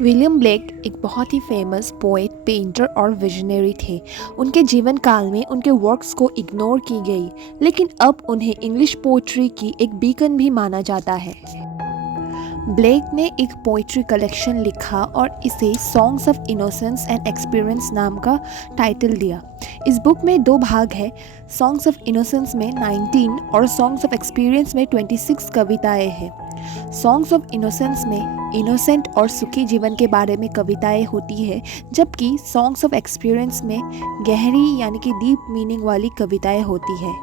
William Blake एक बहुत ही famous poet, painter और विजनरी थे। उनके जीवन काल में उनके वर्क्स को इग्नोर की गई, लेकिन अब उन्हें इंग्लिश पोइट्री की एक बीकन भी माना जाता है। ब्लेक ने एक पोइट्री कलेक्शन लिखा और इसे songs of innocence and experience नाम का टाइटल दिया। इस बुक में 2 भाग है। सॉन्ग्स ऑफ इनोसेंस में 19 और सॉन्ग्स ऑफ एक्सपीरियंस में 26 कविताएं हैं। सॉन्ग्स ऑफ इनोसेंस में इनोसेंट और सुखी जीवन के बारे में कविताएं होती है, जबकि सॉन्ग्स ऑफ एक्सपीरियंस में गहरी यानी कि डीप मीनिंग वाली कविताएं होती है।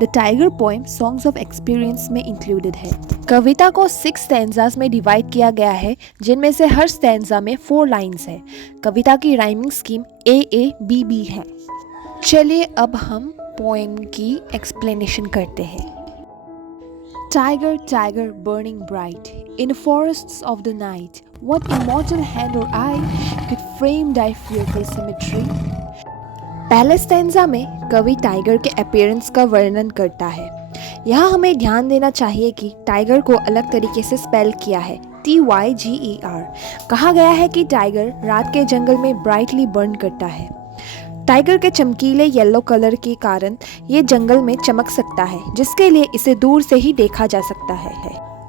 The tiger poem songs of experience में इंक्लूडेड है। कविता को 6 स्टैंजास में डिवाइड किया गया है, जिनमें से हर स्टैंजा में 4 लाइन्स है। कविता की राइमिंग स्कीम AABB है। चलिए अब हम पोएम की एक्सप्लेनेशन करते हैं। Tiger, tiger, burning bright in forests of the night, what immortal hand or eye could frame thy fearful symmetry? पहले स्टैंजा में कवि टाइगर के अपीयरेंस का वर्णन करता है। यहाँ हमें ध्यान देना चाहिए कि टाइगर को अलग तरीके से स्पेल किया है, TYGER। कहा गया है कि टाइगर रात के जंगल में ब्राइटली बर्न करता है। टाइगर के चमकीले येलो कलर के कारण ये जंगल में चमक सकता है, जिसके लिए इसे दूर से ही देखा जा सकता है।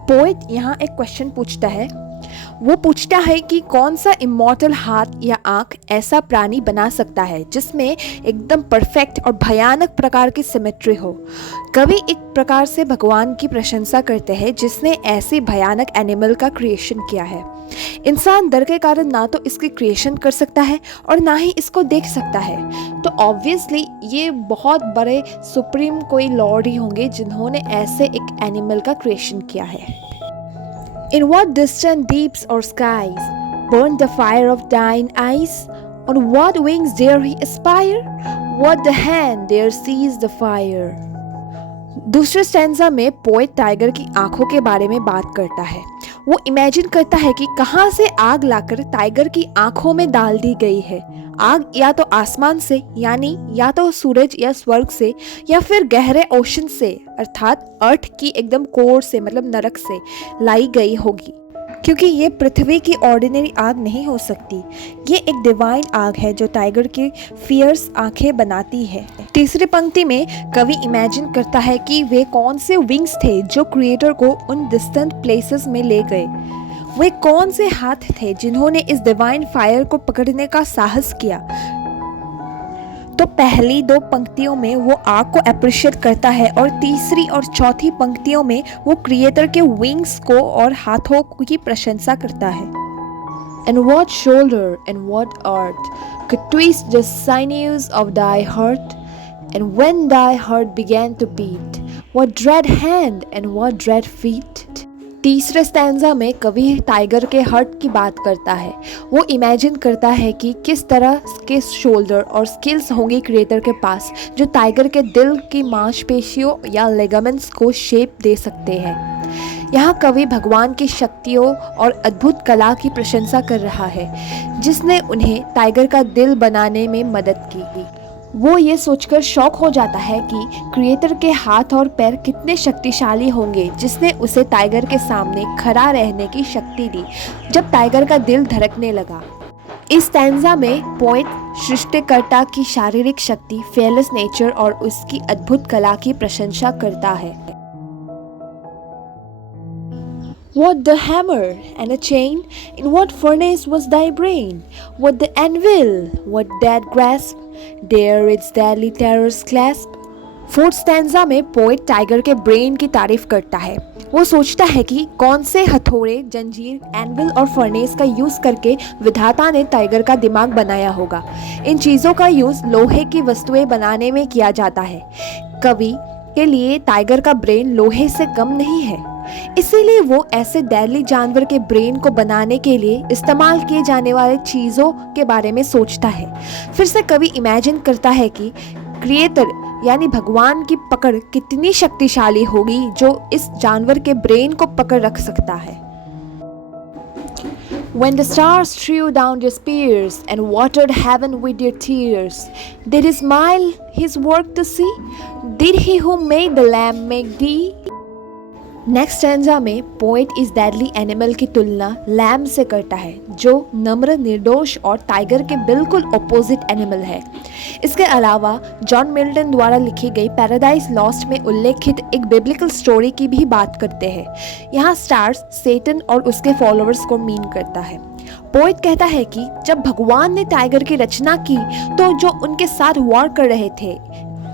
पोएट यहाँ एक क्वेश्चन पूछता है। वो पूछता है कि कौन सा इमॉर्टल हाथ या आंख ऐसा प्राणी बना सकता है जिसमें एकदम परफेक्ट और भयानक प्रकार की सिमेट्री हो। कवि एक प्रकार से भगवान की प्रशंसा करते हैं जिसने ऐसे भयानक एनिमल का क्रिएशन किया है। इंसान डर के कारण ना तो इसकी क्रिएशन कर सकता है और ना ही इसको देख सकता है। तो ऑब्वियसली ये बहुत बड़े सुप्रीम कोई लॉर्ड ही होंगे जिन्होंने ऐसे एक एनिमल का क्रिएशन किया है। In what distant deeps or skies burned the fire of thine eyes? On what wings dare he aspire? What the hand dare seize the fire? दूसरे स्टैंजा में पोएट टाइगर की आंखों के बारे में बात करता है। वो इमेजिन करता है कि कहाँ से आग लाकर टाइगर की आंखों में डाल दी गई है। आग या तो आसमान से यानी या तो सूरज या स्वर्ग से, या फिर गहरे ओशन से अर्थात अर्थ की एकदम कोर से मतलब नरक से लाई गई होगी, क्योंकि ये पृथ्वी की ऑर्डिनरी आग नहीं हो सकती। ये एक डिवाइन आग है जो टाइगर की फियर्स आंखें बनाती है। तीसरी पंक्ति में कवि इमेजिन करता है कि वे कौन से विंग्स थे जो क्रिएटर को उन डिस्टेंट प्लेसेस में ले गए। वे कौन से हाथ थे जिन्होंने इस डिवाइन फायर को पकड़ने का साहस किया। तो पहली 2 पंक्तियों में वो आग को अप्रिशिएट करता है और तीसरी और चौथी पंक्तियों में वो क्रिएटर के विंग्स को और हाथों की प्रशंसा करता है। And what shoulder and what art could twist the sinews of thy heart? And when thy heart began to beat, what dread hand and what dread feet? तीसरे स्टैंजा में कवि टाइगर के हर्ट की बात करता है। वो इमेजिन करता है कि किस तरह के शोल्डर और स्किल्स होंगे क्रिएटर के पास जो टाइगर के दिल की मांसपेशियों या लेगामेंट्स को शेप दे सकते हैं। यहाँ कवि भगवान की शक्तियों और अद्भुत कला की प्रशंसा कर रहा है जिसने उन्हें टाइगर का दिल बनाने में मदद की। वो ये सोचकर शॉक हो जाता है कि क्रिएटर के हाथ और पैर कितने शक्तिशाली होंगे जिसने उसे टाइगर के सामने खड़ा रहने की शक्ति दी जब टाइगर का दिल धड़कने लगा। इस स्टैंजा में पोएट सृष्टिकर्ता की शारीरिक शक्ति, फेयरलेस नेचर और उसकी अद्भुत कला की प्रशंसा करता है। What the hammer and a chain? In what furnace was thy brain? What the anvil? What that grasp? Dare its deadly terrors clasp? Fourth stanza में पोएट टाइगर के ब्रेन की तारीफ करता है। वो सोचता है कि कौन से हथौड़े, जंजीर, एनविल और फर्नेस का यूज करके विधाता ने टाइगर का दिमाग बनाया होगा। इन चीजों का यूज लोहे की वस्तुएं बनाने में किया जाता है। कवि के लिए टाइगर का ब्रेन लोहे से कम नहीं है, इसीलिए वो ऐसे डेडली जानवर के ब्रेन को बनाने के लिए इस्तेमाल किए जाने वाले चीज़ों के बारे में सोचता है। फिर से कवि इमेजिन करता है कि क्रिएटर यानी भगवान की पकड़ कितनी शक्तिशाली होगी जो इस जानवर के ब्रेन को पकड़ रख सकता है। When the stars threw down their spears and watered heaven with their tears, did he smile his work to see? Did he who made the lamb make thee? Next stanza में poet इस deadly animal की तुलना lamb से करता है, जो नम्र, निर्दोष और टाइगर के बिल्कुल ऑपोजिट एनिमल है। इसके अलावा जॉन मिल्टन द्वारा लिखी गई पैराडाइज लॉस्ट में उल्लेखित एक बिब्लिकल स्टोरी की भी बात करते हैं। यहाँ स्टार्स सेटन और उसके फॉलोअर्स को मीन करता है। पोएट कहता है कि जब भगवान ने टाइगर की रचना की तो जो उनके साथ वॉर कर रहे थे,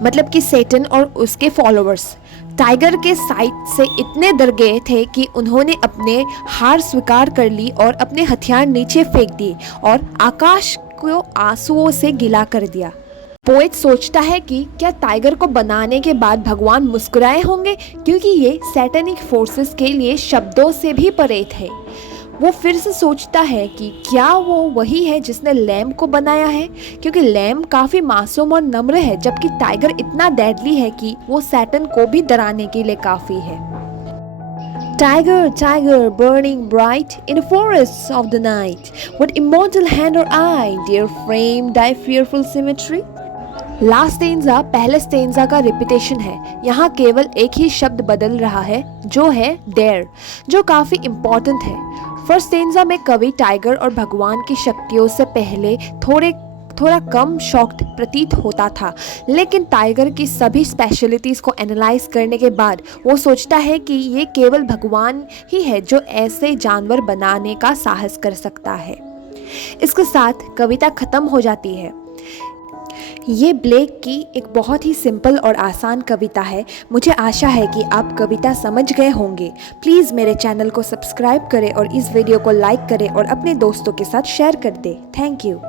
मतलब कि सेटन और उसके फॉलोअर्स, टाइगर के साइट से इतने डर गए थे कि उन्होंने अपने हार स्वीकार कर ली और अपने हथियार नीचे फेंक दिए और आकाश को आंसुओं से गीला कर दिया। पोएट सोचता है कि क्या टाइगर को बनाने के बाद भगवान मुस्कुराए होंगे, क्योंकि ये सैटेनिक फोर्सेस के लिए शब्दों से भी परे थे। वो फिर से सोचता है कि क्या वो वही है जिसने लैम को बनाया है, क्योंकि लैम काफ़ी मासूम और नम्र है, जबकि टाइगर इतना डेडली है कि वो सैटन को भी डराने के लिए काफ़ी है। Tiger, tiger, burning bright in the forests of the night, what immortal hand or eye, dear frame, thy fearful symmetry? Last stanza पहले स्टेंजा का रिपीटेशन है। यहाँ केवल एक ही शब्द बदल रहा है, जो है डेयर, जो काफ़ी इम्पोर्टेंट है। फर्स्ट स्टेंजा में कवि टाइगर और भगवान की शक्तियों से पहले थोड़ा कम शॉक्ड प्रतीत होता था, लेकिन टाइगर की सभी स्पेशलिटीज़ को एनालाइज करने के बाद वो सोचता है कि ये केवल भगवान ही है जो ऐसे जानवर बनाने का साहस कर सकता है। इसके साथ कविता ख़त्म हो जाती है। ये ब्लेक की एक बहुत ही सिंपल और आसान कविता है। मुझे आशा है कि आप कविता समझ गए होंगे। प्लीज़ मेरे चैनल को सब्सक्राइब करें और इस वीडियो को लाइक करें और अपने दोस्तों के साथ शेयर कर दें। Thank you.